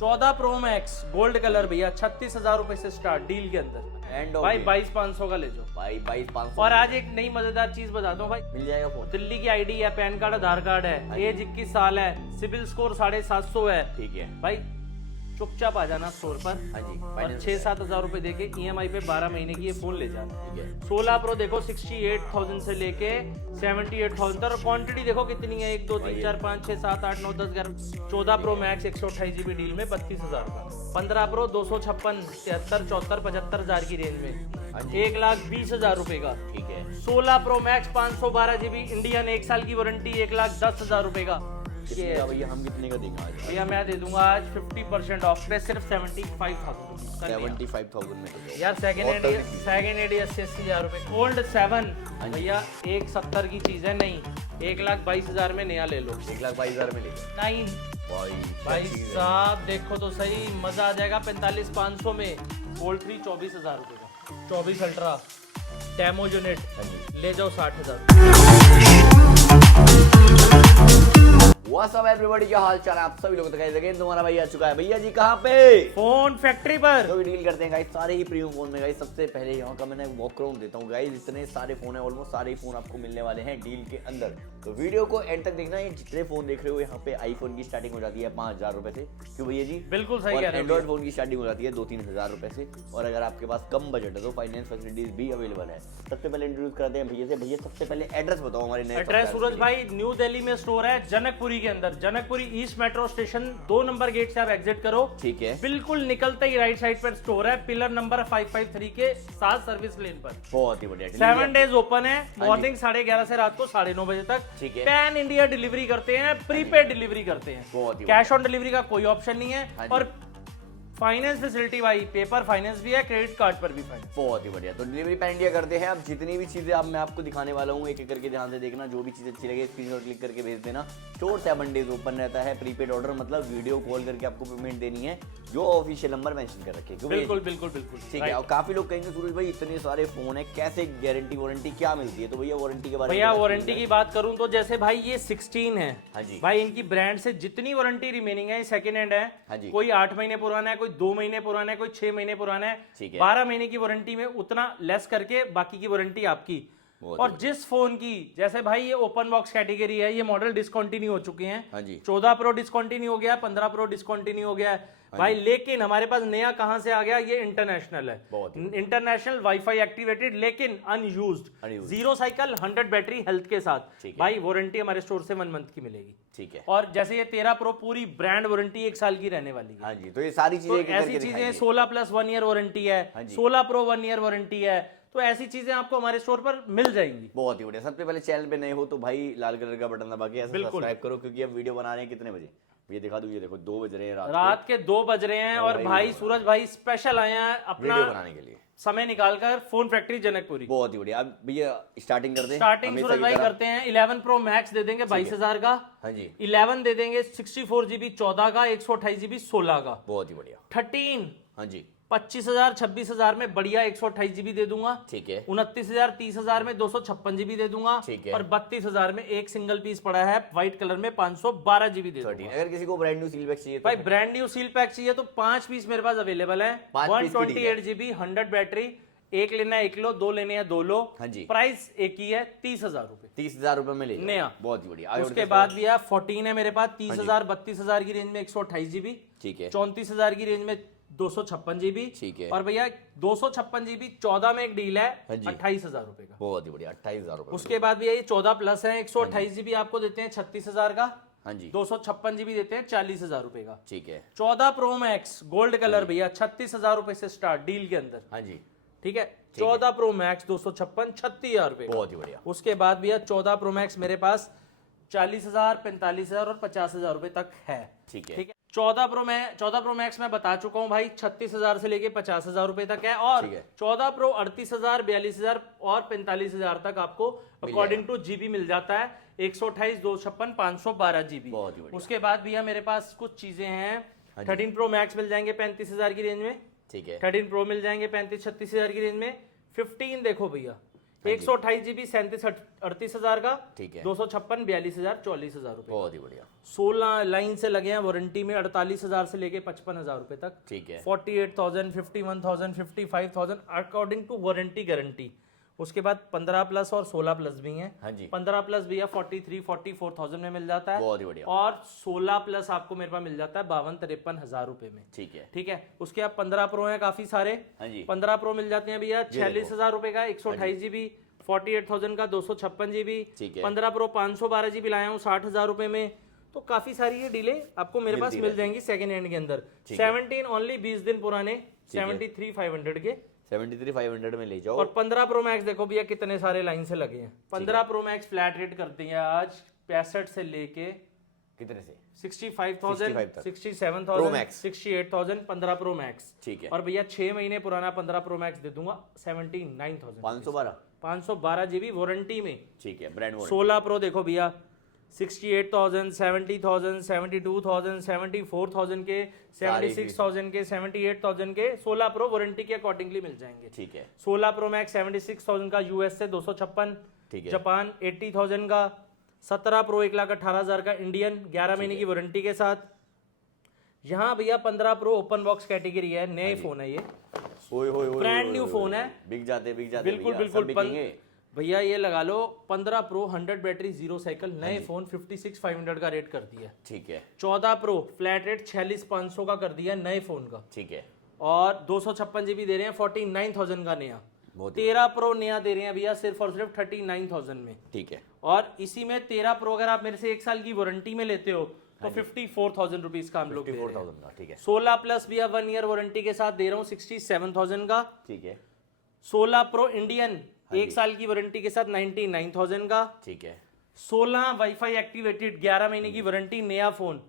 14 pro max gold colour भैया 36,000 रुपए से स्टार्ट डील के अंदर। एंड भाई 22,500 का ले जाओ भाई 22,500 और आज एक नई मजेदार चीज बताता हूँ भाई, मिल जाएगा फोन। दिल्ली की आईडी है, पैन कार्ड, आधार कार्ड है, एज 21 साल है, सिविल स्कोर 750 है। ठीक है भाई चुपचाप आ जाना स्टोर पर हाँ जी और फाइनेंस 6-7 हजार रुपए देके EMI पे 12 महीने की ये फोन ले जाना। ठीक है 16 प्रो देखो 68,000 से लेके 78,000 तक, और क्वांटिटी देखो कितनी है, 1 2 3 4 5 6 7 8 9 10 11। 14 प्रो मैक्स 128 GB डील में 32,000 का। 15 प्रो 256 73 74 75 हजार की रेंज हाँ में जी। 1,20,000 रुपए का। ठीक है 16 प्रो मैक्स 512 GB इंडियन, 1 साल की वारंटी 1,10,000 रुपए का। कितने का भैया, हम कितने का देंगे आज? भैया मैं दे दूंगा आज 50% ऑफ पे सिर्फ 75,000 75,000 में तो दो। यार। सेकंड और हैंड तब भी- 80 हजार रुपए। ओल्ड 7 हाँ जी। भैया 170 की चीज है, नहीं 1,22,000 में नया ले लो। 1,22,000 में ले लो। 9 भाई भाई क्या चीज़ है। साहब देखो तो सही, मजा आ जाएगा। 45,500 में ओल्ड 3 24,000 रुपए का। 24 अल्ट्रा डेमो यूनिट हाँ जी ले जाओ 60,000। व्हाट्स अप एवरीबॉडी, क्या हाल चाल है आप सभी लोगों तक? अगेन तुम्हारा भाई आ चुका है। भैया जी कहाँ पे? फोन फैक्ट्री पर तो भी डील करते हैं गाइस सारे ही प्रीमियम फोन में गाइस। सबसे पहले यहाँ का मैंने वॉक अराउंड देता हूँ गाइस। इतने सारे फोन है, ऑलमोस्ट सारे ही फोन आपको मिलने वाले हैं डील के अंदर, तो वीडियो को एंड तक देखना। ये जितने फोन देख रहे हो यहाँ पे आईफोन की स्टार्टिंग हो जाती है 5,000 रुपए से, क्यों भैया जी? बिल्कुल सही और कह रहे हो एंड्रॉइड फोन की स्टार्टिंग हो जाती है 2-3 हजार रुपए से। और अगर आपके पास कम बजट है तो फाइनेंस फैसिलिटीज भी अवेलेबल है। सबसे पहले इंट्रोड्यूस कराते हैं भैया से। भैया सबसे पहले एड्रेस बताओ हमारे नए एड्रेस subscribers सूरज के भाई न्यू दिल्ली में स्टोर है, जनकपुरी के अंदर। Janakpuri east metro station 2 number gate से आप एग्जिट करो, लिए। ठीक है बिल्कुल निकलते ही राइट साइड पर स्टोर है, पिलर नंबर 553 के साथ सर्विस लेन पर। बहुत ही बढ़िया। 7 डेज ओपन है, मॉर्निंग 11:30 से रात को 9:30 बजे तक। ठीक है। पैन इंडिया डिलीवरी करते हैं, प्रीपेड डिलीवरी करते हैं, बहुत ही कैश ऑन डिलीवरी का कोई ऑप्शन नहीं हाँ है। जी। और फाइनेंस फैसिलिटी भाई, पेपर फाइनेंस भी है, क्रेडिट कार्ड पर भी फाइनेंस। बहुत ही बढ़िया। तो डिलीवरी पैन इंडिया करते हैं। अब जितनी भी चीजें अब मैं आपको दिखाने वाला हूँ एक एक करके ध्यान से देखना। जो भी चीज अच्छी लगे स्क्रीनशॉट क्लिक करके भेज देना। स्टोर 7 डेज ओपन रहता है। प्रीपेड ऑर्डर मतलब वीडियो कॉल करके आपको पेमेंट देनी है, जो ऑफिशियल नंबर मेंशन कर रखे। बिल्कुल बिल्कुल बिल्कुल ठीक है। और काफी लोग कहेंगे सूरज भाई इतने सारे फोन है, कैसे गारंटी वारंटी क्या मिलती है? तो भैया वारंटी के बारे में भैया बताइए। वारंटी की बात करूं तो जैसे भाई ये 16 है हाँ जी। भाई, इनकी ब्रांड से जितनी वारंटी रिमेनिंग है सेकंड हैंड है। हाँ जी। कोई 8 महीने पुराना है, कोई 2 महीने पुराना है, कोई 6 महीने पुराना है। ठीक है। 12 महीने की वारंटी में उतना लेस करके बाकी की वारंटी आपकी। बहुत और जिस फोन की, जैसे भाई ये ओपन बॉक्स कैटेगरी है, ये मॉडल डिसकंटिन्यू हो चुके हैं। हाँ जी 14 प्रो डिसकंटिन्यू हो गया, 15 प्रो डिसकंटिन्यू हो गया है भाई। लेकिन हमारे पास नया कहां से आ गया, ये इंटरनेशनल है, बहुत ही इंटरनेशनल वाईफाई एक्टिवेटेड, लेकिन unused, Unused। Zero cycle 100 battery health के साथ। ठीक है। भाई वारंटी हमारे स्टोर से 1 मंथ की मिलेगी। ठीक है। और जैसे ये 13 प्रो पूरी ब्रांड वारंटी 1 साल की रहने वाली है। हाँ जी, तो ये सारी तो चीजें एक एक ऐसी करके चीजें दिखाएंगे। 16 प्लस 1 ईयर वारंटी है, हाँ जी। 16 प्रो 1 ईयर वारंटी है, तो ऐसी चीजें आपको हमारे स्टोर पर मिल जाएंगी। बहुत ही बढ़िया। सबसे पहले चैनल पे नए हो तो भाई लाल कलर का बटन दबा के ऐसे बिल्कुल। सब्सक्राइब करो, क्योंकि हम वीडियो बना रहे हैं कितने बजे ये दिखा दूं। ये देखो 2 बज रहे हैं रात के 2 बज रहे हैं और भाई भाई वीडियो सूरज भाई स्पेशल आए हैं अपना वीडियो बनाने के लिए। समय निकालकर फोन फैक्ट्री जनकपुरी। बहुत ही बढ़िया। अब भैया स्टार्टिंग कर दे। स्टार्टिंग सूरज भाई करते हैं 11 प्रो मैक्स दे देंगे 22,000 का। हाँ जी 11 दे देंगे 64 GB 14 का, 128 GB 16 का। बहुत ही बढ़िया। 13 हाँ जी 25,000 26,000 में बढ़िया 128 GB दे दूंगा। ठीक है 29,000 30,000 में 256 GB दे दूंगा। ठीक है। और 32,000 में एक सिंगल पीस पड़ा है व्हाइट कलर में 512 GB दे 13। दूंगा। अगर किसी को ब्रांड न्यू सील बैग चाहिए तो भाई ब्रांड न्यू सील पैक चाहिए तो 5 पीस मेरे पास अवेलेबल है। 5 पीस की डील है। 128 GB 100 बैटरी, एक लेना है 1 लो, 2 लेने हैं 2 लो। हाँ जी। प्राइस एक ही है 30,000 रुपए 30,000 रुपए में ले जाओ। नया। बहुत ही बढ़िया। आगे उसके बढ़ते बाद भी है 14 है मेरे पास 30,000 हाँ 32,000 की रेंज में 128 GB, हैं। ठीक है 34,000 की रेंज में 256 GB। ठीक है। और भैया 256 GB 14 में एक डील है हाँ जी। 28,000 रुपए का। बहुत ही बढ़िया। 28,000 रुपए। उसके बाद भी ये 14 प्लस है 128 GB आपको देते हैं 36,000 का। हाँ जी 256 GB देते हैं 40,000 रुपए का। ठीक है 14 प्रो मैक्स गोल्ड कलर भैया 36,000 रुपए से स्टार्ट डील के अंदर। हाँ जी ठीक है 14 प्रो मैक्स 256 36,000 रुपए का। बहुत ही बढ़िया। उसके बाद भैया 14 प्रो मैक्स मेरे पास 40,000 45,000 और 50,000 रुपए तक है। ठीक है 14 प्रो मैक्स मैं बता चुका हूं भाई 36,000 से लेके 50,000 रुपए तक है। और ठीक है। 14 प्रो 38,000 42,000 और 45,000 तक आपको अकॉर्डिंग टू जीबी मिल जाता है। 128 256 512 GB। बहुत ही बढ़िया। उसके बाद भैया मेरे पास कुछ चीजें हैं। हाँ जी। 13 प्रो मैक्स मिल जाएंगे 35,000 की रेंज में। ठीक है 13 प्रो मिल जाएंगे 35-36,000 की रेंज में। 15 देखो भैया 128 GB 37-38 का, ठीक है। 256 42,000 44,000 रुपए। बहुत ही बढ़िया। 16 लाइन से लगे हैं वारंटी में, 48,000 से लेके 55,000 रुपए तक, ठीक है। 48,000 51,000 55,000 अकॉर्डिंग टू वारंटी गारंटी। उसके बाद 15 प्लस और 16 प्लस भी हैं। हाँ जी। 15 प्लस भी है 43-44,000 में मिल जाता है, बहुत ही बढ़िया। और 16 प्लस आपको मेरे पास मिल जाता है 52-53,000 रुपए में। ठीक है। ठीक है। उसके बाद 15 प्रो है काफी सारे। हाँ जी। 15 प्रो मिल जाते हैं भैया 46,000 रुपए का, 128 GB 48,000 का, 256 GB। ठीक है। 15 प्रो 512 GB लाया हूँ 60,000 रुपए में। तो काफी सारी ये डीले आपको मेरे पास मिल जाएंगी सेकंड हैंड के अंदर। 17 ओनली 20 दिन पुराने 73,500 के, 73,500 में ले जाओ। और 15 प्रो मैक्स देखो भैया कितने सारे लाइन से लगे हैं। 15 प्रो मैक्स फ्लैट रेट करती है आज 65 से लेके कितने से? 65,000 तक। 67,000 Pro Max। 68,000 15 pro max. ठीक है। और भैया 6 महीने पुराना 15 प्रो मैक्स दे दूंगा 79,000 512। 512 GB वारंटी में। ठीक है, ब्रांड वारंटी। 16 प्रो देखो भैया 68,000 70,000 72,000 74,000 के, 76,000 के, 78,000 के 16 प्रो वारंटी के अकॉर्डिंगली मिल जाएंगे। ठीक है। 16 प्रो मैक्स 76,000 का यूएस से 256, ठीक है। जापान 80,000 का। 17 प्रो 1,18,000 का इंडियन 11 महीने की वारंटी के साथ। यहाँ भैया 15 प्रो ओपन बॉक्स कैटेगरी है, नए फोन है ये, ओए ब्रांड न्यू फोन है। बिक जाते बिल्कुल भैया, बिल्कुल सब बिकेंगे। भैया ये लगा लो 15 प्रो 100 बैटरी 0 साइकिल नए फोन 56,500 का रेट कर दिया। ठीक है। 14 प्रो फ्लैट रेट 46,500 का कर दिया नए फोन का, ठीक है। और 256 GB दे रहे हैं 49,000 का नया। बहुत 13 प्रो नया दे रहे हैं भैया सिर्फ और सिर्फ 39,000 में। ठीक है। और इसी में 13 प्रो अगर आप मेरे से 1 साल की वारंटी में लेते हो तो 54,000 रुपीज का हम लोग दे रहे हैं। 54,000 का। ठीक है। 16 प्लस भैया 1 ईयर वारंटी के साथ दे रहा हूँ 67,000 का। ठीक है। 16 प्रो इंडियन 1 साल की वारंटी के साथ 99,000 का। ठीक है। 16 वाईफाई एक्टिवेटेड 11 महीने की वारंटी नया फोन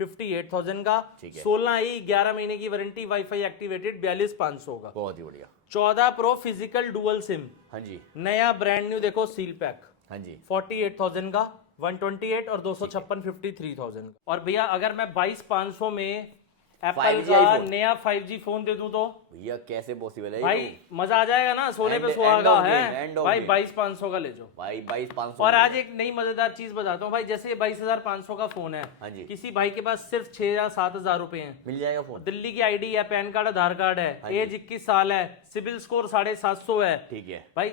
58,000 का। ठीक है। 16 ही 11 महीने की वारंटी वाईफाई एक्टिवेटेड 42,500 का। बहुत ही बढ़िया। 14 प्रो फिजिकल डुअल सिम हाँ जी। नया ब्रांड न्यू देखो सील पैक हाँ जी। 48,000 का, 128 और 256 53,000 का। और भैया अगर मैं 22,500 में एप्पल 5G का iPhone। नया 5G फोन दे दूं तो भैया कैसे पॉसिबल है भाई ये? मजा आ जाएगा ना, सोने पे End सुहागा of है game, end of भाई। game। 22,500 का ले जाओ भाई 22,500। और आज एक नई मजेदार चीज बताता हूँ भाई, जैसे 22,500 का फोन है, हाँ जी। किसी भाई के पास सिर्फ 6 या 7,000 रुपए हैं, मिल जाएगा फोन। दिल्ली की आईडी है, पैन कार्ड आधार कार्ड है, हाँ जी। एज 21 साल है, सिविल स्कोर 750 है, ठीक है। भाई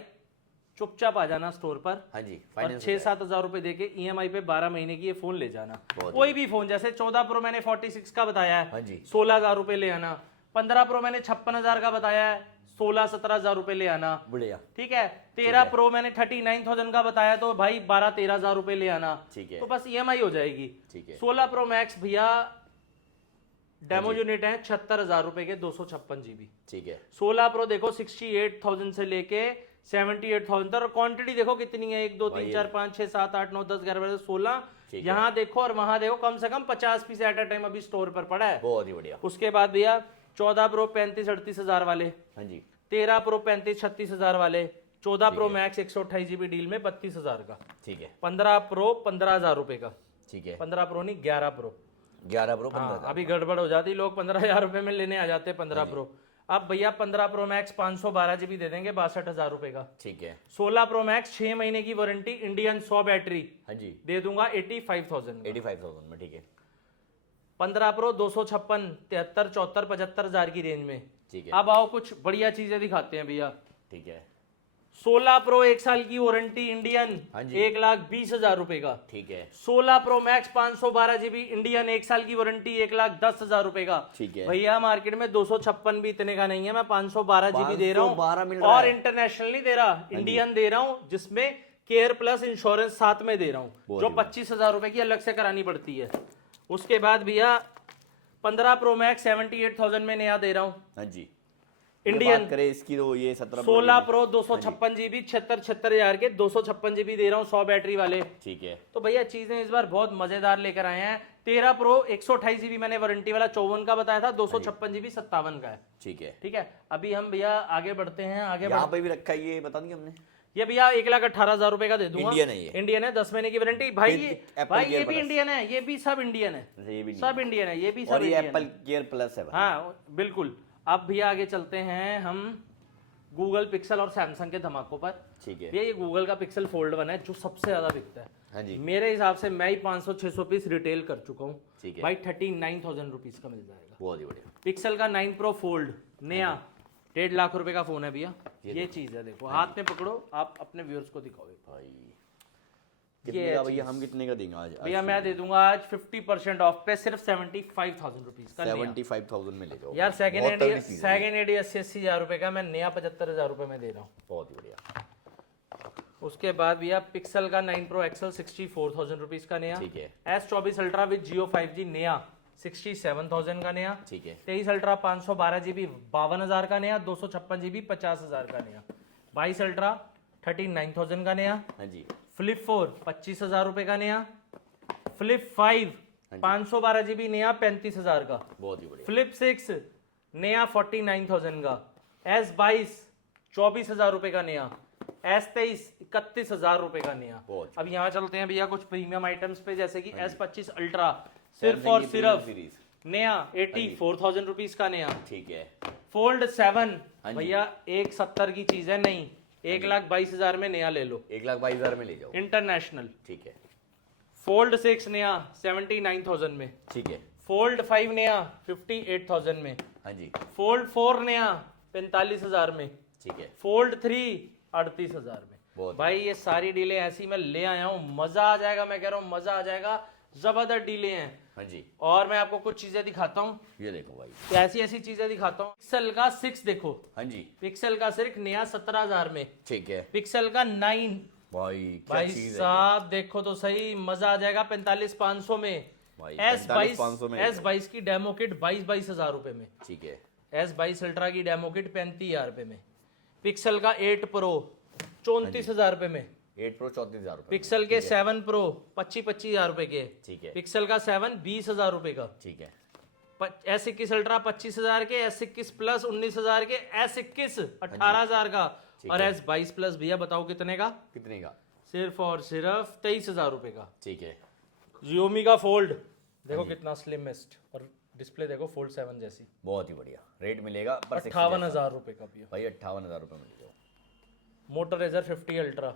चुपचाप आ जाना स्टोर पर हाँ जी। और फाइनेंस 6-7 हजार रुपए देके ईएमआई पे 12 महीने की ये फोन ले जाना। बहुत कोई भी फोन, जैसे 14 प्रो मैंने 46 का बताया हाँ है जी। 16,000 रुपए ले आना। 15 प्रो मैंने 56,000 का बताया है 16-17,000 रुपए ले आना। बढ़िया। ठीक है। 13 प्रो मैंने 39,000 का बताया तो भाई 12-13,000 रुपए ले आना। ठीक है। तो बस ईएमआई हो जाएगी। ठीक है। 16 प्रो मैक्स भैया डेमो यूनिट है 76,000 रुपए के 256 GB। ठीक है। 16 प्रो देखो 68,000 से लेके 78,000 तक, और क्वांटिटी देखो कितनी है, 1 2 3 4 5 6 7 8 9 10 11 12 16। ठीक है। यहाँ देखो और वहां देखो, कम से कम 50 पीस एट अ टाइम अभी स्टोर पर पड़ा है। बहुत ही बढ़िया। उसके बाद भैया 14 प्रो 35-38 हजार वाले, हाँ जी। 13 प्रो 35-36 हजार वाले, 14 प्रो मैक्स 128 GB डील में 32,000 का, ठीक है। 15 प्रो 15,000 रुपए का, ठीक है। 15 प्रो नहीं 11 प्रो। 11 प्रो 15,000। हाँ, अभी गड़बड़ हो जाती, लोग 15,000 रुपए में लेने आ जाते हैं 15 प्रो। अब भैया 15 प्रो मैक्स 512 GB दे देंगे 62,000 रुपए का। ठीक है। 16 प्रो मैक्स 6 महीने की वारंटी इंडियन 100 बैटरी हाँ जी। दे दूंगा 85,000 का। 85,000 में। ठीक है। 15 प्रो 256 73 74 75,000 की रेंज में। ठीक है। अब आओ कुछ बढ़िया चीजें दिखाते हैं भैया। ठीक है। 16 प्रो 1 साल की वारंटी इंडियन हाँ जी। 1,20,000 रुपए का। ठीक है। 16 प्रो मैक्स 512 GB इंडियन 1 साल की वारंटी 1,10,000 रुपए का। ठीक है। भैया मार्केट में 256 भी इतने का नहीं है, मैं 512 GB दे रहा 512 मिल हूँ, रहा और है। इंटरनेशनल नहीं दे रहा, इंडियन दे रहा हूँ, जिसमें केयर प्लस इंश्योरेंस साथ में दे रहा हूँ, बहुत जो ही 25,000 रुपए की अलग से करानी पड़ती है। उसके बाद भैया 15 प्रो मैक्स 78,000 में नया दे रहा हूँ हाँ जी। इंडियन। बात करें इसकी तो ये 17 16 प्रो 256 GB 76,000 के 256 GB दे रहा हूँ 100 बैटरी वाले। ठीक है। तो भैया चीजें इस बार बहुत मजेदार लेकर आए हैं। 13 प्रो 128 GB मैंने वारंटी वाला 54 का बताया था, 256 GB 57 का है। ठीक है। ठीक है। अभी हम भैया आगे बढ़ते हैं, आगे यहाँ पे भी रखा है, ये बता दिया हमने। ये भैया 1,18,000 रुपए का दे दूंगा। इंडियन है ये। इंडियन है, 10 महीने की वारंटी भाई। With ये Apple भाई ये Gear भी Plus। इंडियन है, ये भी सब इंडियन है, ये भी सब इंडियन है, ये भी सब और ये इंडियन एप्पल है। गियर प्लस है भाई। हाँ बिल्कुल। अब भैया आगे चलते हैं हम गूगल पिक्सल और सैमसंग के धमाकों पर। ठीक है। भैया ये गूगल का पिक्सल फोल्ड 1 है जो सबसे ज्यादा बिकता है। हाँ जी। मेरे हिसाब से मैं ही 500-600 पीस रिटेल कर चुका हूँ। ठीक है भाई 39,000 रुपीज का मिल जाएगा। बहुत ही बढ़िया। पिक्सल का 9 प्रो फोल्ड नया 1.5 लाख रुपए का फोन है भैया। ये चीज है देखो, हाथ में पकड़ो, आप अपने व्यूअर्स को दिखाओ भाई कितने का भैया, हम कितने का देंगे आज? भैया मैं दे दूंगा आज 50% ऑफ पे सिर्फ 75,000 रुपीज का। 75,000 में ले जाओ यार सेकंड हैंड 80 हजार रुपए का मैं नया 75,000 रुपए में दे रहा हूँ। बहुत ही बढ़िया। उसके बाद भैया पिक्सल का 9 प्रो एक्सल 64,000 रुपीज का नया। ठीक है। S24 ultra with Jio 5G नया 67,000 का नया। ठीक है। 23 अल्ट्रा 512 GB 52,000 का नया। 256 GB 50,000 का नया। 22 अल्ट्रा 39,000 का नया। हाँ जी। फ्लिप 4 25,000 रुपए का नया। फ्लिप 5 512 GB नया 35,000 का। बहुत ही बढ़िया। फ्लिप 6 नया 49,000 का। S22 24,000 रुपए का नया। S23 31,000 रुपए का नया। अब यहाँ चलते हैं भैया कुछ प्रीमियम आइटम्स पे, जैसे कि S25 अल्ट्रा सिर्फ और सिर्फ नया 84,000 रुपीज का नया। ठीक है। फोल्ड 7 भैया 170 की चीज है, नहीं 1,22,000 में नया ले लो। 1,22,000 में ले जाओ। इंटरनेशनल। ठीक है। फोल्ड 6 नया 79,000 में। ठीक है। फोल्ड 5 नया 58,000 में। हाँ जी। फोल्ड 4 नया 45,000 में। ठीक है। फोल्ड 3 38,000 में। बहुत भाई ये सारी डीलें ऐसी मैं ले आया हूँ, मजा आ जाएगा, मैं कह रहा हूँ मजा आ जाएगा, जबरदस्त डीलें हैं। हाँ जी। और मैं आपको कुछ चीजें दिखाता हूँ, ये देखो भाई, ऐसी ऐसी चीजें दिखाता हूँ। पिक्सल का 6 देखो। हाँ जी। पिक्सल का सिर्फ नया 17,000 में। ठीक है। पिक्सल का 9 भाई साहब देखो तो सही, मजा आ जाएगा 45,500 में। S22 की डेमो किट 22,000 रुपए में। ठीक है। S22 अल्ट्रा की डेमो किट 35,000 रुपए में। पिक्सल का 8 प्रो 34,000 रुपए में। 8 प्रो 34,000 रुपए। पिक्सल के 7 प्रो 25,000 रुपए के। ठीक है। पिक्सल का 7 20,000 रुपए का। ठीक है। S21 अल्ट्रा 25,000 के। S21 प्लस 19,000 के। S21 18,000 का। और S22 प्लस भैया बताओ कितने का? कितने का? सिर्फ और सिर्फ 23,000 रुपए का। ठीक है। Xiaomi का फोल्ड देखो कितना स्लिमेस्ट, और डिस्प्ले देखो फोल्ड 7 जैसी। बहुत ही बढ़िया रेट मिलेगा। 58,000 रुपए का भैया। भाई 58,000 रुपए में ले जाओ। मोटोरेजर 50 अल्ट्रा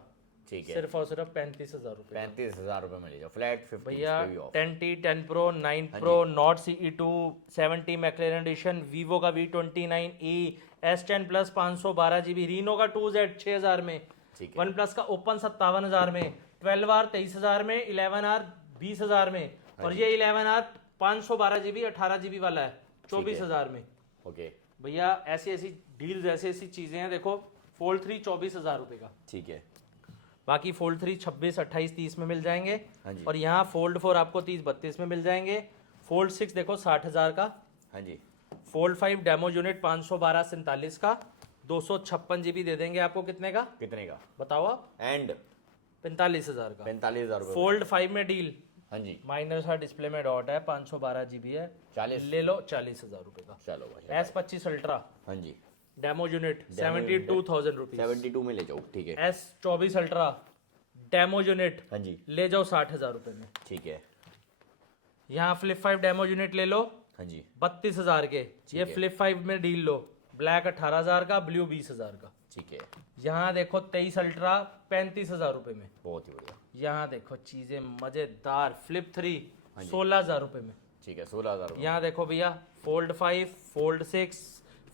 ठीक है। सिर्फ और सिर्फ 35,000 रुपए। 35,000 रुपए में ले जाओ फ्लैट 50 भैया। 10T 10 Pro 9 Pro Nord CE2 70 McLaren edition, Vivo का V29e S10 Plus 512 GB, Reno का 2Z 6,000 में। ठीक है। OnePlus का Open 57,000 में। 12R 23,000 में। 11R 20,000 में। और ये 11R 512 GB 18 GB वाला है 24,000 में। ओके भैया ऐसी ऐसी डील्स, ऐसी ऐसी चीजें हैं। देखो फोल्ड 3 24,000 रुपए का। ठीक है। बाकी फोल्ड 3 26, 28, 30 में मिल जाएंगे। हाँ जी। और यहाँ फोल्ड 4 आपको 30, 32 में मिल जाएंगे। फोल्ड 6 देखो 60,000 का। हाँ जी। फोल्ड 5 डेमो यूनिट 512 47 का। 256 GB दे देंगे आपको। कितने का? कितने का बताओ आप। एंड 45,000 का। 45,000 रुपए। फोल्ड 5 में डील हाँ जी। माइनर सा डिस्प्ले में डॉट है, 512 GB है, 40 ले लो 40,000 रुपए का। चलो भाई। S25 अल्ट्रा हाँ जी। Demo unit 72,000 rupees. 72 में ले जाओ। ठीक है। S24 अल्ट्रा डेमो यूनिट हाँ जी। ले जाओ 60,000 रुपए में। ठीक है। यहाँ फ्लिप 5 डेमो यूनिट ले लो हाँ जी। 32,000 के। ये फ्लिप 5 में डील लो, ब्लैक 18,000 का, ब्लू 20,000 का। ठीक है। यहाँ देखो 23 अल्ट्रा 35,000 रुपए में। बहुत ही बढ़िया। यहाँ देखो चीजें मजेदार, फ्लिप 3 16,000 रुपए में। ठीक है। 16,000 यहाँ देखो भैया फोल्ड 5, फोल्ड 6,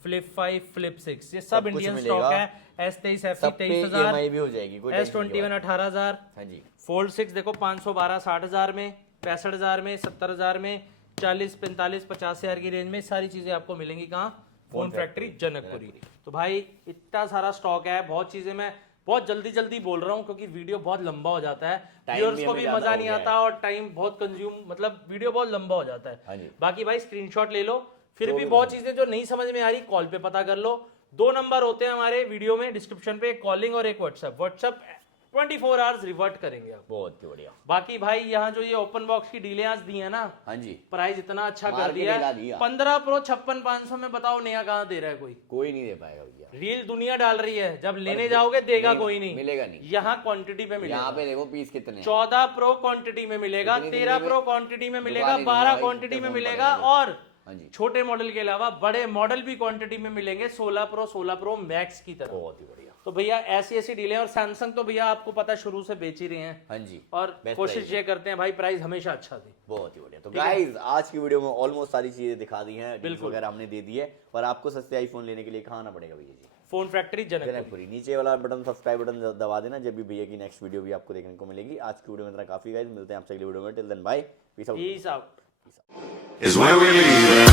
फ्लिप 5, फ्लिप 6, ये सब इंडियन स्टॉक है। S23 FE 23,000 EMI भी हो जाएगी। कोई S21 18,000। हाँ जी। फोल्ड 6 देखो 512 60,000 में, 65,000 में, 70,000 में, 40 45 50,000 की रेंज में सारी चीजें आपको मिलेंगी। कहाँ? Phone factory Janakpuri. तो भाई इतना सारा स्टॉक है, बहुत चीजें मैं बहुत जल्दी जल्दी बोल रहा हूँ क्योंकि वीडियो बहुत लंबा हो जाता है, व्यूअर्स को भी मजा नहीं आता और टाइम बहुत कंज्यूम, मतलब वीडियो बहुत लंबा हो जाता है। बाकी भाई स्क्रीनशॉट ले लो, फिर भी बहुत चीजें जो नहीं समझ में आ रही कॉल पे पता कर लो। 2 नंबर होते हैं हमारे वीडियो में डिस्क्रिप्शन पे, एक कॉलिंग और एक व्हाट्सएप 24 आवर्स रिवर्ट करेंगे आप। बहुत बढ़िया। बाकी भाई यहाँ जो ये ओपन बॉक्स की डीलें आज दी है ना, हाँ जी, प्राइस इतना अच्छा कर दिया है। 15 प्रो 56,500 में बताओ नया कहाँ दे रहा है? कोई नहीं दे पाएगा भैया। रील दुनिया डाल रही है, जब लेने जाओगे देगा कोई नहीं, मिलेगा नहीं। यहाँ क्वांटिटी पे मिलेगा। यहाँ पे देखो पीस कितने, 14 प्रो क्वांटिटी में मिलेगा, 13 प्रो क्वांटिटी में मिलेगा, 12 क्वांटिटी में मिलेगा और हाँ जी, छोटे मॉडल के अलावा बड़े मॉडल भी क्वांटिटी में मिलेंगे 16 प्रो मैक्स की तरह। बहुत ही बढ़िया। तो भैया ऐसी ऐसी डील है। और सैमसंग तो भैया आपको पता शुरू से बेच ही रहे हैं, हाँ जी, और Best कोशिश price ये करते हैं भाई प्राइस हमेशा अच्छा दे। बहुत ही बढ़िया। तो गाइस आज की वीडियो में ऑलमोस्ट सारी चीजें दिखा दी हैं, डील्स बिल्कुल। वगैरह हमने दे दी है। और आपको सस्ते आईफोन लेने के लिए कहाँ आना पड़ेगा भैया जी? Phone factory Janakpuri. जनकपुरी। नीचे वाला बटन सब्सक्राइब बटन दबा देना, जब भी भैया की नेक्स्ट वीडियो भी आपको देखने को मिलेगी। आज की वीडियो में इतना काफी गाइस, मिलते हैं आपसे अगली वीडियो में। Till then bye, peace out. Peace out. is where we leave it.